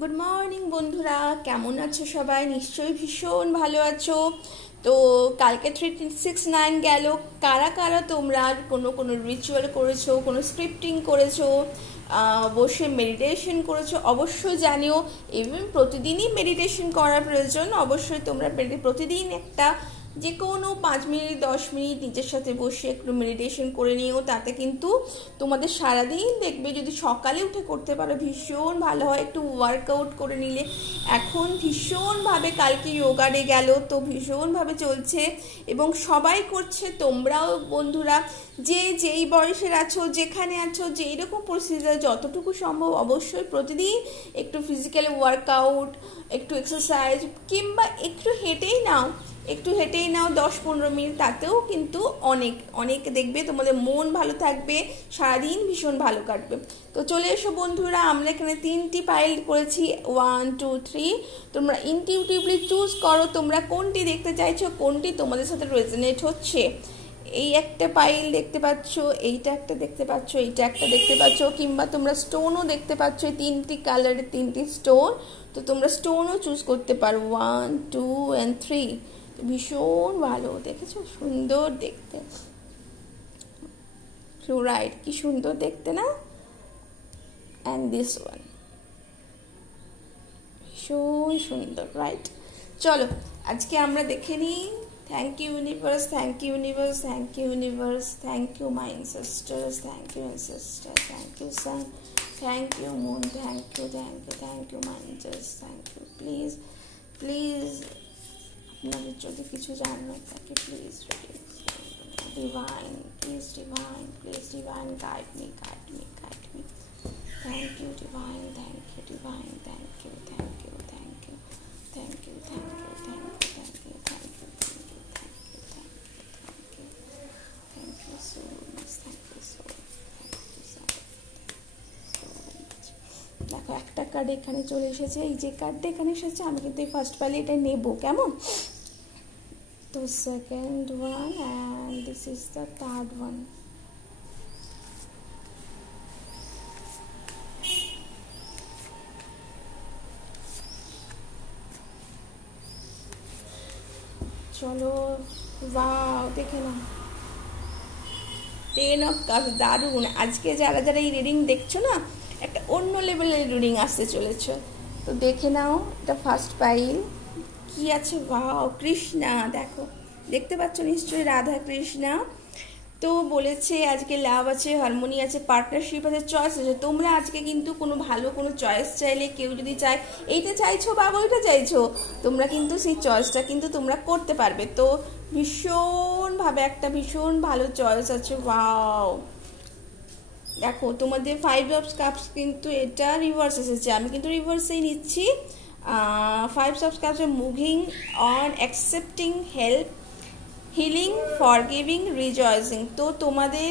Good morning বন্ধুরা, কেমন আছো সবাই? নিশ্চয়ই ভীষণ ভালো আছো। তো কালকে 369 গেল। কারা কারা তোমরা কোনো কোনো রিচুয়াল করেছো, কোনো স্ক্রিপ্টিং করেছো, বসে মেডিটেশন করেছো অবশ্যই জানিও। ইভেন প্রতিদিনই মেডিটেশন করার প্রয়োজন। অবশ্যই তোমরা প্রতিদিন একটা যে কোনো 5 মিনিট 10 মিনিট নিজের সাথে বসে একটু মেডিটেশন করে নিও। তাতে কিন্তু তোমাদের সারাদিন দেখবে যদি সকালে উঠে করতে পারো ভীষণ ভালো হয়। একটু ওয়ার্কআউট করে নিলে এখন ভীষণভাবে কালকে যোগা ডে গেল, তো ভীষণভাবে চলছে এবং সবাই করছে। তোমরাও বন্ধুরা যে যেই বয়সের আছো, যেখানে আছো, যেই রকম পরিস্থিতিতে যতটুকু সম্ভব অবশ্যই প্রতিদিন একটু ফিজিক্যাল ওয়ার্কআউট, একটু এক্সারসাইজ কিংবা একটু হেঁটেই নাও, 10-15 মিনিট, তাতেও কিন্তু অনেক অনেক দেখবে তোমাদের মন ভালো থাকবে, সারাদিন ভীষণ ভালো কাটবে। তো চলে এসো বন্ধুরা, আমরা এখানে 3টি পাইল করেছি, 1 2 3। তোমরা ইনটিউটিভলি চুজ করো তোমরা কোনটি দেখতে চাইছো, কোনটি তোমাদের সাথে রেজোনেট হচ্ছে। এই একটা পাইল দেখতে পাচ্ছ, এইটা একটা দেখতে পাচ্ছ, এইটা একটা দেখতে পাচ্ছ, কিংবা তোমরা স্টোনও দেখতে পাচ্ছ, 3টি কালারের 3টি স্টোন। তো তোমরা স্টোনও চুজ করতে পারো, 1 2 and 3। ভীষণ ভালো, দেখেছো সুন্দর দেখতে, ফ্লোরাইড কি সুন্দর দেখতে না। অ্যান্ড দিস ওয়ান ভীষণ সুন্দর, রাইট? চলো আজকে আমরা দেখে নিই। Thank you universe, thank you universe, thank you universe, thank you my ancestors, thank you ancestor, thank you sun, thank you moon, thank you, thank you, thank you my angels, thank you. Please please আপনাদের যদি কিছু জানার থাকে please divine, please divine, please divine, guide me, guide me, guide me. Thank you divine, thank you divine, thank you, thank you, thank you, thank you, thank you, thank you, thank you, thank you, thank you, thank you, thank you, thank you so much, thank you so much. দেখো একটা card এখানে চলে এসেছে, এই যে কার্ডটা এখানে এসেছে আমি কিন্তু এই ফার্স্ট পাইলে এটা নেবো, কেমন? তো second one and this is the third one. চলো ওয়াও দেখে নাও, 10 অফ কাপস, দারুণ। আজকে যারা যারা এই রিডিং দেখছো না, একটা অন্য লেভেলের রিডিং আসতে চলেছে। তো দেখে নাও, এটা ফার্স্ট পাইল কি আছে। ওয়াও, কৃষ্ণা, দেখো দেখতে পাচ্ছ নিশ্চয়ই, রাধা কৃষ্ণা। তো বলেছে আজকে লাভ আছে, হারমোনি আছে, পার্টনারশিপ আছে, চয়েস আছে। তোমরা আজকে কিন্তু কোনো ভালো কোনো চয়েস চাইলে, কেউ যদি চায় এইটা চাইছো বা ওইটা চাইছো, তোমরা কিন্তু সেই চয়েসটা কিন্তু তোমরা করতে পারবে। তো ভীষণভাবে একটা ভীষণ ভালো চয়েস আছে। ওয়াও, দেখো তোমাদের 5 অফ কাপস কিন্তু এটা রিভার্স এসেছে, আমি কিন্তু রিভার্সেই নিচ্ছি। 5 of cups, moving on, accepting help, healing, forgiving, rejoicing. তো তোমাদের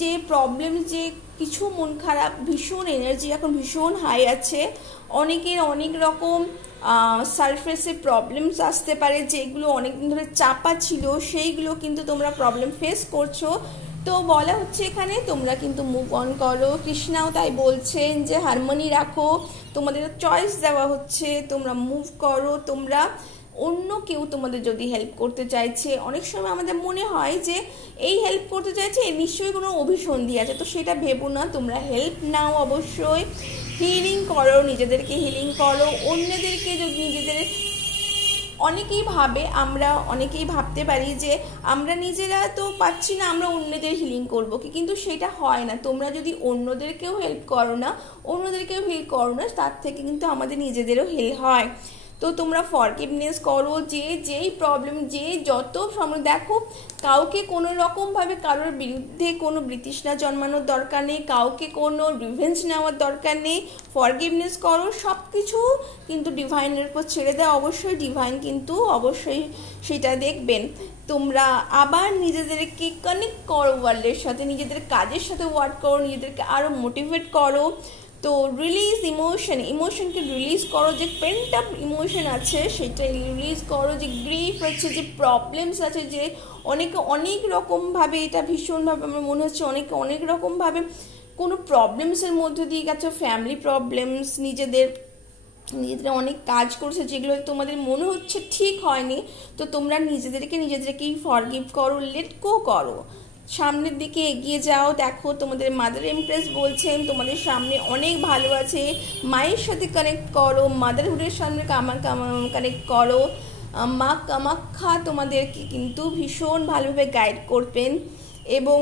যে প্রবলেম, যে কিছু মন খারাপ, ভীষণ এনার্জি এখন ভীষণ হাই আছে, অনেকের অনেক রকম সারফেসে প্রবলেমস আসতে পারে, যেগুলো অনেকদিন ধরে চাপা ছিল সেইগুলো কিন্তু তোমরা প্রবলেম ফেস করছো। তো বলা হচ্ছে এখানে তোমরা কিন্তু মুভ অন করো। কৃষ্ণাও তাই বলছেন যে হারমোনি রাখো, তোমাদের চয়েস দেওয়া হচ্ছে, তোমরা মুভ করো। তোমরা অন্য কেউ তোমাদের যদি হেল্প করতে চাইছে, অনেক সময় আমাদের মনে হয় যে এই হেল্প করতে চাইছে নিশ্চয়ই কোনো অভিসন্ধি আছে, তো সেটা ভেবো না, তোমরা হেল্প নাও অবশ্যই। হিলিং করো, নিজেদেরকে হিলিং করো, অন্যদেরকে যদি নিজেদের, অনেকেই ভাবতে পারি যে আমরা নিজেরা তো পাচ্ছি না, আমরা অন্যদের হিলিং করবো কি, কিন্তু সেটা হয় না। তোমরা যদি অন্যদেরকেও হেল্প করো না, তার থেকে কিন্তু আমাদের নিজেদেরও হেল্প হয়। তো তোমরা ফরগিভনেস করো, যে যেই প্রবলেম, যে যত সময়, দেখো কাউকে কোনো রকমভাবে কারোর বিরুদ্ধে কোনো বিতৃষ্ণা জন্মানোর দরকার নেই, কাউকে কোনো রিভেঞ্জ নেওয়ার দরকার নেই। ফরগিভনেস করো, সব কিছু কিন্তু ডিভাইনের উপর ছেড়ে দেয়। অবশ্যই ডিভাইন কিন্তু অবশ্যই সেটা দেখবেন। তোমরা আবার নিজেদেরকে কানেক্ট করো ওয়ার্ল্ডের সাথে, নিজেদের কাজের সাথে ওয়ার্ক করো, নিজেদেরকে আরও মোটিভেট করো। তো রিলিজ ইমোশনকে রিলিজ করো, যে পেন্ট আপ ইমোশন আছে সেটা রিলিজ করো, যে গ্রিফ আছে, যে প্রবলেমস আছে, যে অনেকে অনেক রকমভাবে, এটা ভীষণভাবে আমার মনে হচ্ছে অনেকে অনেক রকমভাবে কোনো প্রবলেমসের মধ্যে দিয়ে গেছে, ফ্যামিলি প্রবলেমস, নিজেদের নিজেদের অনেক কাজ করছে যেগুলো তোমাদের মনে হচ্ছে ঠিক হয়নি, তো তোমরা নিজেদেরকেই ফরগিভ করো, লেট গো করো, সামনের দিকে এগিয়ে যাও। দেখো তোমাদের মাদার এমপ্রেস বলছেন তোমাদের সামনে অনেক ভালো আছে, মায়ের সাথে কানেক্ট করো, মাদারহুডের সামনে কানেক্ট করো। মা কামাখ্যা তোমাদেরকে কিন্তু ভীষণ ভালোভাবে গাইড করবেন। এবং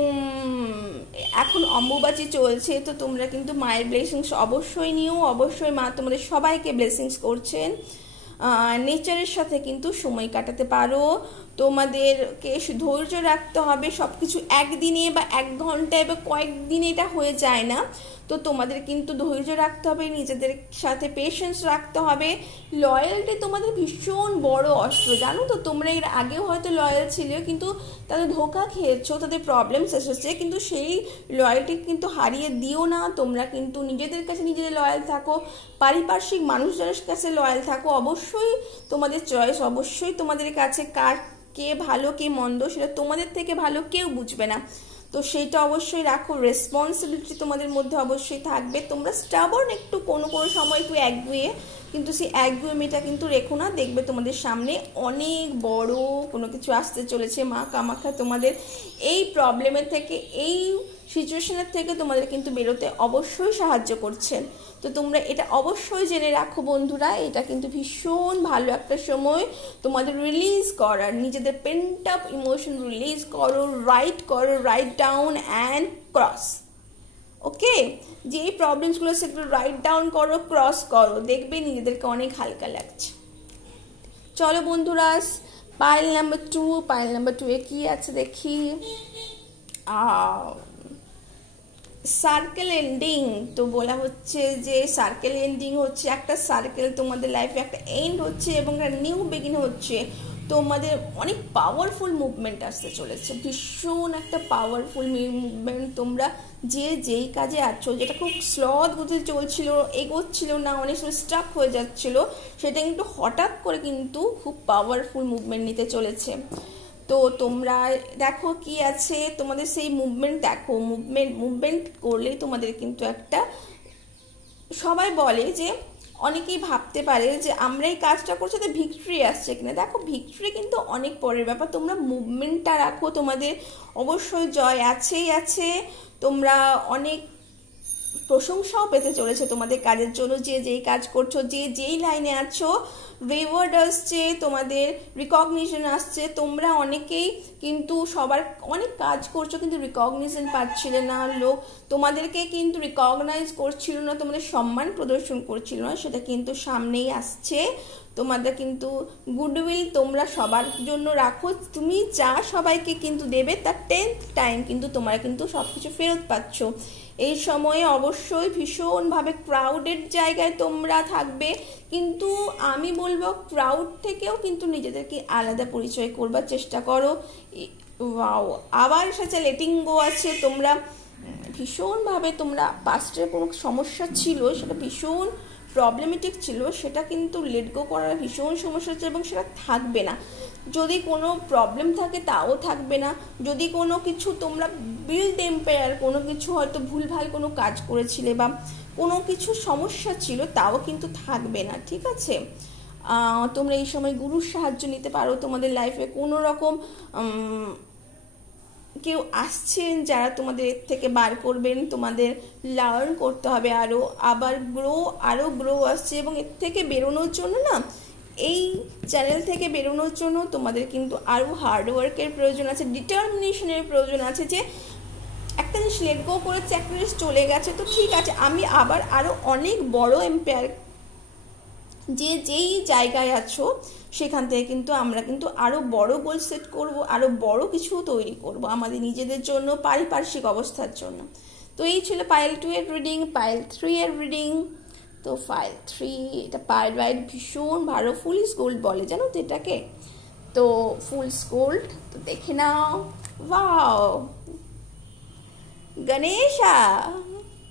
এখন অম্বুবাচী চলছে, তো তোমরা কিন্তু মায়ের ব্লেসিংস অবশ্যই নিও, অবশ্যই মা তোমাদের সবাইকে ব্লেসিংস করছেন। নেচারের সাথে কিন্তু সময় কাটাতে পারো, তোমাদেরকে ধৈর্য রাখতে হবে। সব কিছু একদিনে বা 1 ঘন্টায় বা কয়েকদিনে এটা হয়ে যায় না, তো তোমাদের কিন্তু ধৈর্য রাখতে হবে, নিজেদের সাথে পেশেন্স রাখতে হবে। লয়্যালটি তোমাদের ভীষণ বড় অস্ত্র, জানো তো। তোমরা এর আগেও হয়তো লয়াল ছিল, কিন্তু তাদের ধোকা খেয়েছো, তাদের প্রবলেমস এসেছে, কিন্তু সেই লয়্যালটি কিন্তু হারিয়ে দিও না। তোমরা কিন্তু নিজেদের কাছে নিজেদের লয়াল থাকো, পারিপার্শ্বিক মানুষজনের কাছে লয়াল থাকো। অবশ্যই তোমাদের চয়েস, অবশ্যই তোমাদের কাছে কে ভালো কে মন্দ সেটা তোমাদের থেকে ভালো কেউ বুঝবে না, তো সেইটা অবশ্যই রাখো। রেসপন্সিবিলিটি তোমাদের মধ্যে অবশ্যই থাকবে। তোমরা স্টাবর্ন একটু কোনো সময় একটু একগুঁয়ে, কিন্তু সেই একগুঁয়েমিটা কিন্তু রেখো না। দেখবে তোমাদের সামনে অনেক বড় কোনো কিছু আসতে চলেছে। মা কামাখ্যা তোমাদের এই প্রবলেমের থেকে, এই সিচুয়েশনের থেকে তোমাদের কিন্তু বেরোতে অবশ্যই সাহায্য করছেন। তো তোমরা এটা অবশ্যই জেনে রাখো বন্ধুরা, এটা কিন্তু ভীষণ ভালো একটা সময় তোমাদের রিলিজ করার, নিজেদের পেন্ট আপ ইমোশন রিলিজ করো, রাইট ডাউন অ্যান্ড ক্রস। ওকে, যে প্রবলেমসগুলো সেগুলো রাইট ডাউন করো, ক্রস করো, দেখবে নিজেদেরকে অনেক হালকা লাগছে। চলো বন্ধুরা, পাইল নাম্বার 2 কি আছে দেখি। সার্কেল এন্ডিং, তো বলা হচ্ছে যে সার্কেল এন্ডিং হচ্ছে একটা সার্কেল তোমাদের লাইফে একটা এন্ড হচ্ছে এবং একটা নিউ বিগিন হচ্ছে। তোমাদের অনেক পাওয়ারফুল মুভমেন্ট আসতে চলেছে, ভীষণ একটা পাওয়ারফুল মুভমেন্ট। তোমরা যেই কাজে আছো, যেটা খুব স্লথ গতিতে চলছিল, এগোচ্ছিল না, অনেক সময় স্টাক হয়ে যাচ্ছিল, সেটা কিন্তু হঠাৎ করে কিন্তু খুব পাওয়ারফুল মুভমেন্ট নিতে চলেছে। তো তোমরা দেখো কি আছে তোমাদের সেই মুভমেন্ট, দেখো মুভমেন্ট করলেই তোমাদের কিন্তু একটা, সবাই বলে যে, অনেকেই ভাবতে পারে যে আমরা এই কাজটা করছি তো ভিক্টরি আসছে কিনা। দেখো ভিক্টরি কিন্তু অনেক পরের ব্যাপার, তোমরা মুভমেন্টটা রাখো, তোমাদের অবশ্যই জয় আছেই আছে। তোমরা অনেক প্রশংসাও পেতে চলেছে তোমাদের কাজের জন্য, যেই কাজ করছো, যেই লাইনে আছো, রিওয়ার্ড আসছে, তোমাদের রিকগনিশন আসছে। তোমরা অনেকেই কিন্তু সবার অনেক কাজ করছো কিন্তু রিকগনিশন পাচ্ছিলে না, লোক তোমাদেরকে কিন্তু রিকগনাইজ করছিল না, তোমাদের সম্মান প্রদর্শন করছিল না, সেটা কিন্তু সামনেই আসছে। তোমাদের কিন্তু গুডউইল তোমরা সবার জন্য রাখো, তুমি যা সবাইকে কিন্তু দেবে তার 10th টাইম কিন্তু তোমরা কিন্তু সব কিছু ফেরত পাচ্ছ। এই সময়ে অবশ্যই ভীষণভাবে ক্রাউডেড জায়গায় তোমরা থাকবে, কিন্তু আমি বলবো ক্রাউড থেকেও কিন্তু নিজেদেরকে আলাদা পরিচয় করবার চেষ্টা করো। ওয়াও, আবার সাথে লেটিং গো আছে। তোমরা ভীষণভাবে, তোমরা পাস্টের কোনো সমস্যা ছিল, সেটা ভীষণ প্রবলেমেটিক ছিল, সেটা কিন্তু লেট গো করার ভীষণ সমস্যা হচ্ছে এবং সেটা থাকবে না। যদি কোনো প্রবলেম থাকে তাও থাকবে না, যদি কোনো কিছু তোমরা বিল্ড এম্পায়ার কোনো কিছু হয়তো ভুলভাল কোনো কাজ করেছিলে বা কোনো কিছু সমস্যা ছিল তাও কিন্তু থাকবে না, ঠিক আছে। তোমরা এই সময় গুরুর সাহায্য নিতে পারো। তোমাদের লাইফে কোনো রকম কেউ আসছেন যারা তোমাদের এর থেকে বার করবেন, তোমাদের লার্ন করতে হবে আরও, আবার গ্রো আসছে এবং এর থেকে বেরোনোর জন্য না, এই চ্যানেল থেকে বেরোনোর জন্য তোমাদের কিন্তু আরও হার্ডওয়ার্কের প্রয়োজন আছে, ডিটারমিনেশনের প্রয়োজন আছে। যে একটা জিনিস লেট গো করেছে, একটা জিনিস চলে গেছে, তো ঠিক আছে, আমি আবার আরও অনেক বড় এম্পায়ার, যেই জায়গায় আছো সেখান থেকে কিন্তু আমরা কিন্তু আরও বড় গোল সেট করব, আরও বড় কিছু তৈরি করব আমাদের নিজেদের জন্য, পারিপার্শ্বিক অবস্থার জন্য। তো এই ছিল পাইল 2 এর রিডিং। পাইল 3 এর রিডিং, তো পাইল 3 এটা পাইল রাইট ভীষণ ভালো, ফুলস গোল্ড বলে জানো তো এটাকে, তো ফুলস গোল্ড। তো দেখে নাও, ওয়াও গণেশা,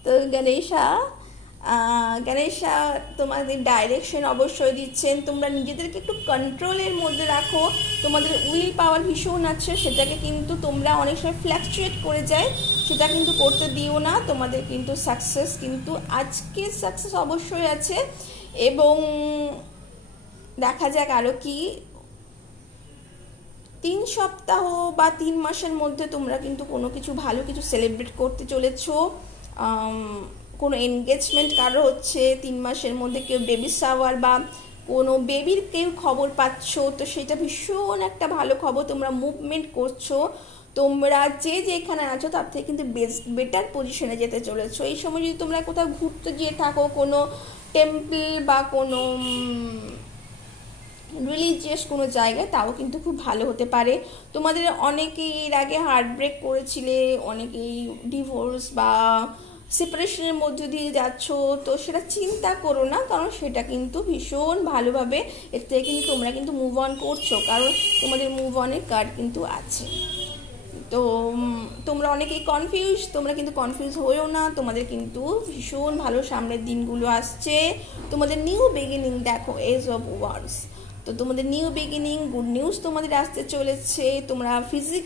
তো গণেশা তোমাদের ডাইরেকশন অবশ্যই দিচ্ছেন। তোমরা নিজেদেরকে একটু কন্ট্রোলের মধ্যে রাখো, তোমাদের উইল পাওয়ার ভীষণ আছে, সেটাকে কিন্তু তোমরা অনেক সময় ফ্ল্যাকচুয়েট করে যায়, সেটা কিন্তু করতে দিও না। তোমাদের কিন্তু সাকসেস কিন্তু আজকে সাকসেস অবশ্যই আছে, এবং দেখা যাক আরও কি 3 সপ্তাহ বা 3 মাসের মধ্যে তোমরা কিন্তু কোনো কিছু ভালো কিছু সেলিব্রেট করতে চলেছো। কোনো এনগেজমেন্ট কারো হচ্ছে 3 মাসের মধ্যে, কেউ বেবি শাওয়ার বা কোনো বেবির কেউ খবর পাচ্ছ, তো সেটা ভীষণ একটা ভালো খবর। তোমরা মুভমেন্ট করছো, তোমরা যে যেখানে আছো তার থেকে কিন্তু বেটার পজিশনে যেতে চলেছো। এই সময় যদি তোমরা কোথাও ঘুরতে গিয়ে থাকো, কোনো টেম্পল বা কোনো রিলিজিয়াস কোনো জায়গায়, তাও কিন্তু খুব ভালো হতে পারে। তোমাদের অনেকেই এর আগে হার্ট ব্রেক করেছিলে, অনেকেই ডিভোর্স বা সেপারেশনের মধ্য দিয়ে যাচ্ছ, তো সেটা চিন্তা করো না, কারণ সেটা কিন্তু ভীষণ ভালোভাবে এর থেকে কিন্তু তোমরা কিন্তু মুভ অন করছো, কারণ তোমাদের মুভ অনের কার্ড কিন্তু আছে। তো তোমরা অনেকেই কনফিউজ, তোমরা কিন্তু কনফিউজ হয়েও না, তোমাদের কিন্তু ভীষণ ভালো সামনের দিনগুলো আসছে। তোমাদের নিউ বিগিনিং দেখো, এজ অফ ওয়ান্স, তো তোমাদের নিউ বিগিনিং, গুড নিউজ তোমাদের আসতে চলেছে। তোমরা ফিজিক্যাল